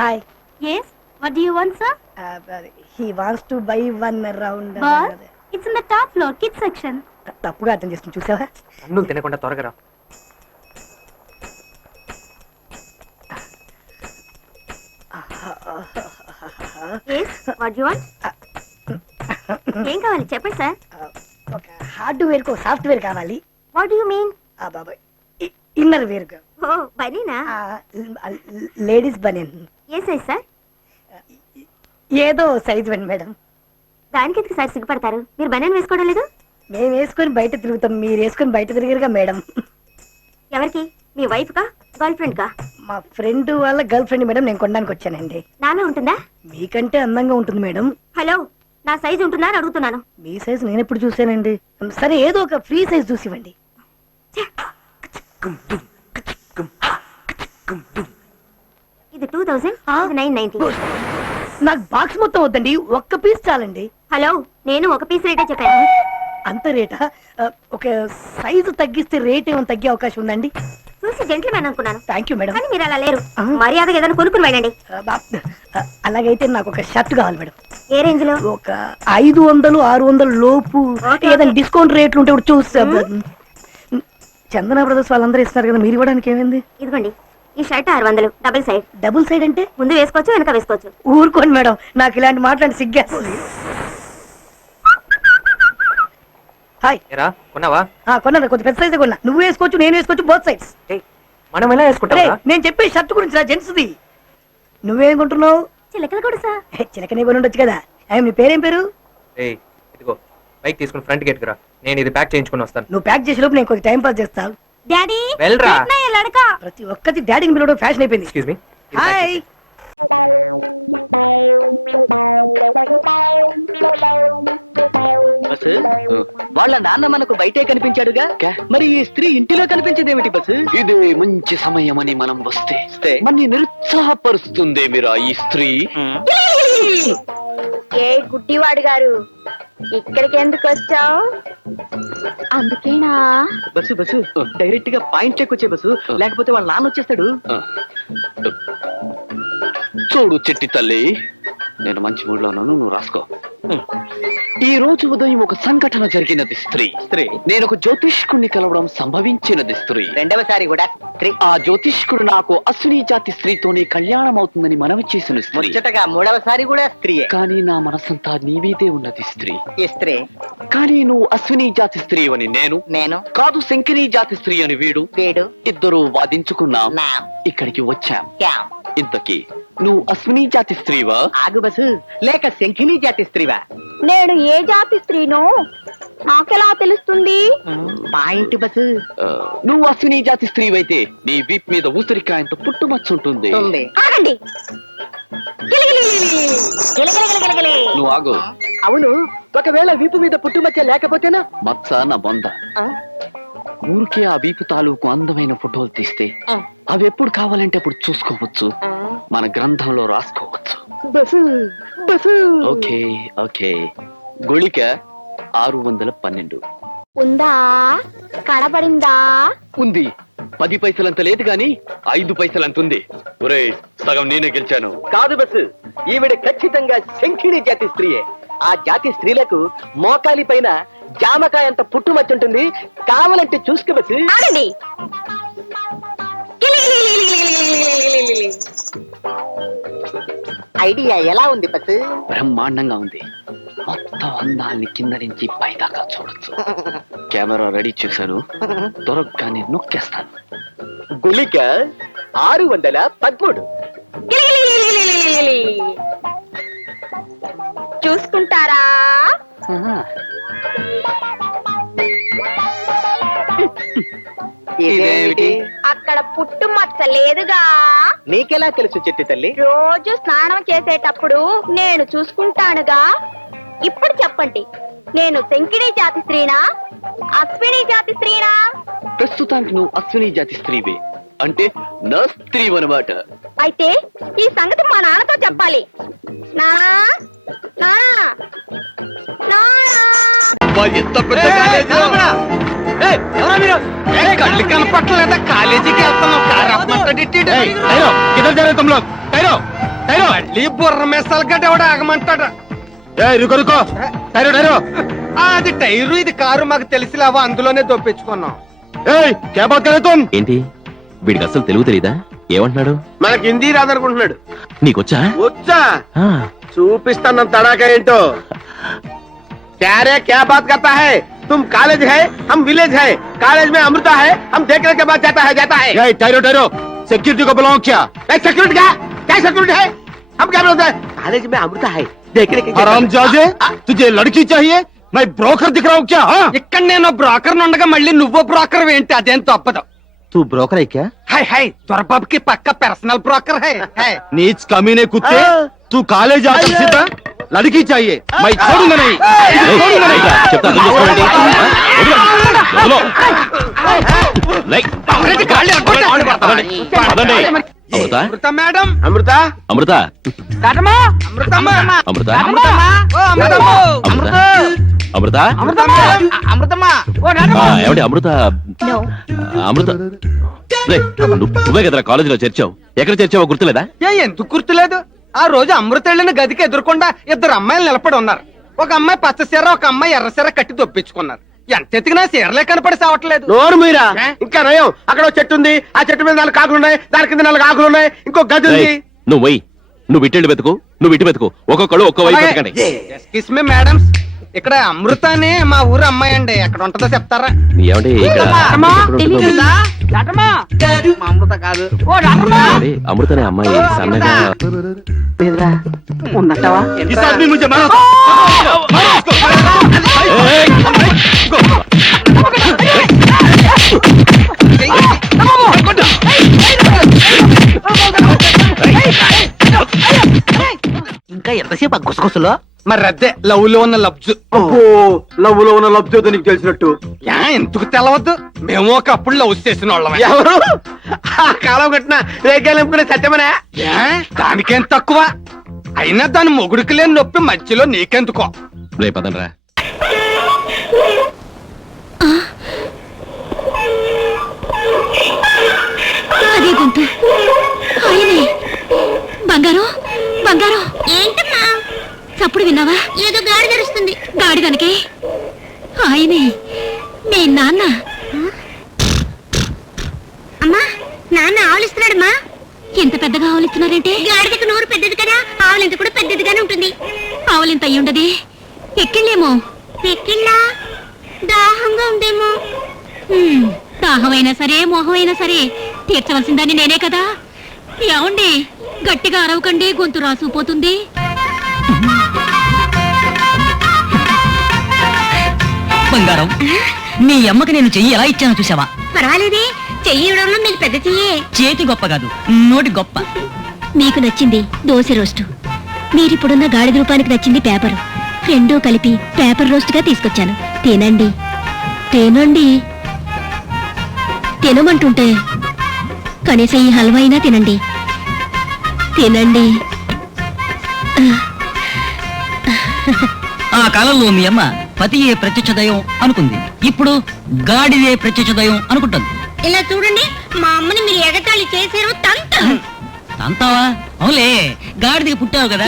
Hi. Yes, what do you want, sir? He wants to buy one round. But it's in the top floor, kids section. తప్పుగా అర్థం చేస్తుంది చూసావా? అన్నం తినకుండా త్వరగా రా. Yes, what do you want? ఏం కావాలి చెప్పండి సార్. ఒక హార్డ్వేర్ కు సాఫ్ట్వేర్ కావాలి. What do you mean? బాబాయ్ ఇన్నర్ వేర్ కు Oh, బనీనా? లేడీస్ బనియన్. ఏ సైజ్ సార్? ఏదో సైజ్ వెండి మేడం. దానికి ఎందుకు సార్ సిగ్గుపడతారు? మీరు బనీన్ వేసుకోవడం లేదు? మేము వేసుకొని బయట తిరుగుతాం, మీరు వేసుకొని బయట తిరిగారుగా మేడం. ఎవరికి? మీ వైఫ్ కా గర్ల్ ఫ్రెండ్ కా? మా ఫ్రెండ్ వాళ్ళ గర్ల్ ఫ్రెండ్ మేడం, నేను కొనడానికి వచ్చానండి. నాలో ఉంటుందా? మీకంటే అందంగా ఉంటుంది మేడం. హలో, నా సైజ్ ఉంటుందా అని అడుగుతున్నాను. మీ సైజ్ నేను ఎప్పుడు చూసానండి. సరే ఏదో ఒక ఫ్రీ సైజ్ చూసివ్వండి. ఇది 2000, ఇది 990. నాకు బాక్స్ మొత్తం వద్దండి, ఒక్క పీస్ చాలండి. హలో, నేను ఒక పీస్ రేటే చెప్పాను. అంత రేటా? ఒక సైజు తగ్గిస్తే రేట్ ఏమైనా తగ్గే అవకాశం ఉందండి? చూసి జెంట్లమెన్ అనుకున్నాను. Thank you madam. కానీ మీరు అలా లేరు. మర్యాదగా ఏదైనా కొనుక్కుని వెళ్ళండి. అలాగైతే నాకు ఒక షర్ట్ కావాలి మేడం. ఏ రేంజ్ లో? ఒక 500, 600 లోపు. ఏదైనా డిస్కౌంట్ రేట్లు ఉంటే చూస్తా. చందన బ్రదర్స్ వాళ్ళందరూ ఇస్తున్నారు కదా, మీరు ఇవ్వడానికి ఏమైంది? ఇదిగోండి, ఈ shirt 600 double side. Double side అంటే ముందు వేసుకోవచ్చు, వెనక వేసుకోవచ్చు. ఊరుకోండి మేడం, నాకు ఇలాంటి మాట్లాడి సిగ్గేస్తుంది. హాయ్. ఏరా కొన్నావా? కొన్నా, కొంచెం పెద్ద సైజ్ కొన్నా. నువ్వు వేసుకోవచ్చు, నేను వేసుకోవచ్చు, బోత్ సైడ్స్. మనం ఎలా వేసుకుంటాం? నేను చెప్పే షర్ట్ గురించి రా, జెంట్స్ది. నువ్వేం కొంటున్నావు? చిలకలు కూడా సార్. చిలకనే కొని ఉండొచ్చు కదా. నీ పేరేం పేరు? ఏయ్ ఇదిగో బైక్ తీసుకుని ఫ్రంట్ గేట్ కి రా, నేను ఇది ప్యాక్ చేయించుకుని వస్తాను. నువ్వు ప్యాక్ చేసే లోపు నేను కొంచెం టైం పాస్ చేస్తాను. డాడీ వెళ్ళరా. ప్రతి ఒక్కటి డాడీని పిలవడం ఫ్యాషన్ అయిపోయింది. Excuse me. హాయ్. బస్సు వాళ్ళ నాన్న మనకు బయటే కనిపించాడుగా, మరి ఈ స్త్రీ ఇంటిలో కనిపించింది ఏమిటి బస్సు? ఇది మంచి సమయమని మనం వస్తే మన్ని నిరుత్సాహపరుస్తుందేమిరా ఈ స్త్రీ. ఏ గుడ్డివాడు గారు, ఇక్కడికి ఎందుకు వచ్చావు? అందుకేనా? బస్సు బస్సు డైరెక్ట్ గా పాయింట్ చెక్ వచ్చే బస్సు, లేకపోతే వాళ్ళ నాన్న వచ్చేస్తాడు. చూడు చిట్టి తల్లి, నేను మంచి మూడ్ లో ఉన్నాను, నువ్వు రాసుకో. ఈ రోజు ఉదయం ఒక సంఘటన జరిగినది స్త్రీ. నేను ఒక జ్యోతిష్కుడిని కలవడం సంభవించినది స్త్రీ. రెండవసారి కూడా స్త్రీ. ఆ జ్యోతిష్కుడు నాకు అశ్విని జాతి స్త్రీతోనే కళ్యాణం అవుతుందని మనవి చేసిన స్త్రీ. ముచ్చటగా మూడవసారి కూడా స్త్రీయే. కానీ నా మనసంతా నీవీదే ఉన్నది స్త్రీ. ఈ స్త్రీ. కానీ నువ్వు అశ్విని జాతి స్త్రీ అని నేను కాదు, శంకిని జాతి స్త్రీ అని వీడు. ఇద్దరు వాదించుకున్నాం, ఇక్కడికి వచ్చాం. ఇంతకీ నువ్వు అశ్విని జాతి స్త్రీవా? ఆగు బస్సు, లేక శంఖిని జాతి స్త్రీవా? నేను ఏ జాతి స్త్రీనో నాకెలా తెలుస్తుంది? Point bus. నువ్వు అశ్విని జాతి స్త్రీవైతే నీ వీప్ మీద ఊసరికాయంత పుట్టుమచ్చుంటుంది. ఆగండి. నువ్వు ఆగు. అవును, ఒకవేళ వీపు మీద పుట్టుమచ్చ లేకపోతేనా? మచ్చ నా బొంద. ఊరికే ఆ వీపు తాలూకు అందమైన ఫోటోలు తీస్తే అవి ఎప్పుడు కావాలంటే అప్పుడు చూసుకోవచ్చు, మన గ్రంథంలో రాసుకోవచ్చు. Bus bus. Okay okay. గుళిక 612 ఉందా? కనబడిందా? ఉంది. 10 పైసలంత లేదు గాని 5 పైసలంత ఉంది. ఒరే, సగం నేనే గెలిచాను. కాదు బస్సు, ఈవిడ ఖచ్చితంగా శంఖిని జాతి స్త్రీయే. ఆ జాతి స్త్రీలకు మోకాలి పైన జామకాయ అంత పుట్టుమచ్చుంటుంది, కావాలంటే చూసుకో బస్సు. ఆగండి. ఐడియా ఎలా ఉంది బస్సు? బ్రహ్మాండంగా ఉంది. మొత్తం అందాన్ని కింద నుంచి పైదాకా చూడొచ్చు. కెమెరా రెడీ చేశాను, దొరకగానే నొక్కేస్తాను. గుళిక 613. చూసుకుంటారా? ఇదేమిటి? అక్కడ పుట్టు మచ్చ లేదుగా. నీకెలా తెలుసు చెట్టి తల్లి? రోజు స్నానం చేసేటప్పుడు నేను చూసుకుంటానుగా. ఇప్పుడు చెప్పండి, నేను శంకిని జాతి స్త్రీనా, అశ్విని జాతి స్త్రీనా? ప్రస్తుతానికి నువ్వు అశ్విని జాతి స్త్రీవే, అంటే నా స్త్రీ అన్నమాట. అయితే ఈ సంగతి మా నాన్నతో చెప్పాలి. నానా నానా కళ్ళు కనపట్లేదా? కాలేజీకి వెళ్తున్నావు. మళ్ళీ బుర్ర మెసాలు గడ్డ ఎవడ ఆగమంటాడు. रुको रुको ठहरो ठहरो అది టైరు ఇది కారు మాకు తెలిసిలేవా, అందులోనే దొప్పించుకున్నాం. क्या बात कर रहे तुम ఏంటి వీడికి అసలు తెలుగు తెలీదా? ఏమంటున్నాడు? మనకి హిందీ రాదనుకుంటున్నాడు. నీకొచ్చా? వచ్చా ఆ, చూపిస్తాను తడాకా ఏంటో. क्या रे क्या बात करता है तुम? कॉलेज है हम विलेज है, कॉलेज में अमृता है हम देखने के बाद जाता है ठहरो ठहरो सिक्योरिटी को बुलाओ. क्या सिक्योरिटी क्या सिक्योरिटी है? हम क्या बोलते हैं कॉलेज में अमृता है देखने के. हरामजादे तुझे लड़की चाहिए मैं ब्रोकर दिख रहा हूँ क्या? ఇక్కడ నేను బ్రోకర్ ఉండగా మళ్ళీ నువ్వు బ్రోకర్ ఏంటి? అదేం తప్పదు. तू ब्रोकर है क्या? హై హై దొరబాబుకి పక్క పర్సనల్ బ్రోకర్ హై హై. नीच कमीने कुत्ते तू कॉलेज आकर सीधा लड़की चाहिए मैं छोड़ूंगा नहीं छोड़ूंगा नहीं. చెప్తా అర్థం చేసుకోండి. వదలు. లై. ఎవరైతే కాళ్ళు ఎరగొట్టారు? పదండి. అమృత అమృత మేడం, अमृता అమృత అమృతమ్మ, అమృత ఓ అమృతమ్మ, అమృత అమృతమ్మ, ఏమండి అమృత అమృత రేయ్, నువ్వే కదరా కాలేజీలో చేర్చావు. ఎక్కడ చేర్చావో గుర్తులేదా? ఎందుకు గుర్తులేదు? ఆ రోజు అమృత వెళ్ళిన గదికి ఎదురుకుండా ఇద్దరు అమ్మాయిలు నిలబడి ఉన్నారు. ఒక అమ్మాయి పచ్చ సీర, ఒక అమ్మాయి ఎర్ర సీర కట్టి దొప్పించుకున్నారు. ఎంత ఎతికినా సీరలే కనపడి సావట్లేదు. నోరు మీరా ఇంకా నయం. అక్కడ ఒక చెట్టు ఉంది, ఆ చెట్టు మీద 4 ఆకులు ఉన్నాయి, దాని కింద 4 ఆకులు ఉన్నాయి, ఇంకో గది ఉంది. రేయ్, నువ్వు వెయ్యి. నువ్వు ఇటు వెతుకు, నువ్వు ఇటు వెతుకు. ఒక్కొక్కడు ఒక్కో వైపు వెతకండి. ఎక్స్క్యూజ్ మీ మేడమ్స్, ఇక్కడ అమృత అని మా ఊరు అమ్మాయి అండి. ఎక్కడ ఉంటుందో చెప్తారా? ఏమండి ఇక్కడ అమృత కాదు, ఏమండి, అమృత అనే అమ్మాయి సన్నగా ఉన్నట్టవా? इस आदमी मुझे मारो. ఇంకా ఎంతసేపు ఆ గుసగుసలో? మరి అదే లవ్ లో ఉన్న లబ్జు. లవ్వులో ఉన్న లబ్ధతో నీకు తెలిసినట్టు. ఎందుకు తెలవద్దు? మేము ఒకప్పుడు లవ్ చేసిన వాళ్ళమే. ఎవరు ఆ కాలం కట్టిన రేగాలనుకునే సత్యమనే? దానికేం తక్కువ? అయినా దాని మొగుడికి లేని నొప్పి మధ్యలో నీకెందుకో? రేపు పదండ్రా. అదే గొంతు ఆయనే. బంగారం బంగారం ఏంటమ్మా చప్పుడు విన్నావా? ఏదో గాడి తెరుస్తుంది. గాడి కనుకే ఆయనే మీ నాన్న. అమ్మా నాన్న ఆవులిస్తున్నాడమ్మా. ఎంత పెద్దగా ఆవులిస్తున్నారంటే? గాడిదకు నోరు పెద్దది కదా, ఆవులింత కూడా పెద్దదిగానే ఉంటుంది. ఆవులింత అయ్యి ఉండదు. ఎక్కిళ్ళేమో. ఎక్కిళ్ళా? దాహంగా ఉందేమో. దాహమైనా సరే మోహమైనా సరే తీర్చవలసిందని నేనే కదా. ఏమండి గట్టిగా అరవకండి, గొంతు రాసుకుపోతుంది. బంగారం, నీ అమ్మకి నేను చెయ్యి ఎలా ఇచ్చానో చూసావా? పర్వాలేదే, చెయ్యి ఇవ్వడంలో మీకు పెద్ద చెయ్యే. చేతి గొప్ప కాదు, నోటి గొప్ప. మీకు నచ్చింది దోశ రోస్టు, మీరిప్పుడున్న గాడిద రూపానికి నచ్చింది పేపరు. రెండూ కలిపి పేపర్ రోస్ట్గా తీసుకొచ్చాను. తినండి తినండి. తినమంటుంటే కనీసం ఈ హల్వా అయినా తినండి. తినండి. ఆ కాలంలో మీ అమ్మ పతియే ప్రత్యక్ష దైవం అనుకుంది. ఇప్పుడు గాడిదే ప్రత్యక్ష దైవం అనుకుంటుంది. ఇలా చూడండి, మా అమ్మని మీరు ఎగతాళి చేశారు. తంత అంతావా? అవులే, గాడిదకి పుట్టావు కదా.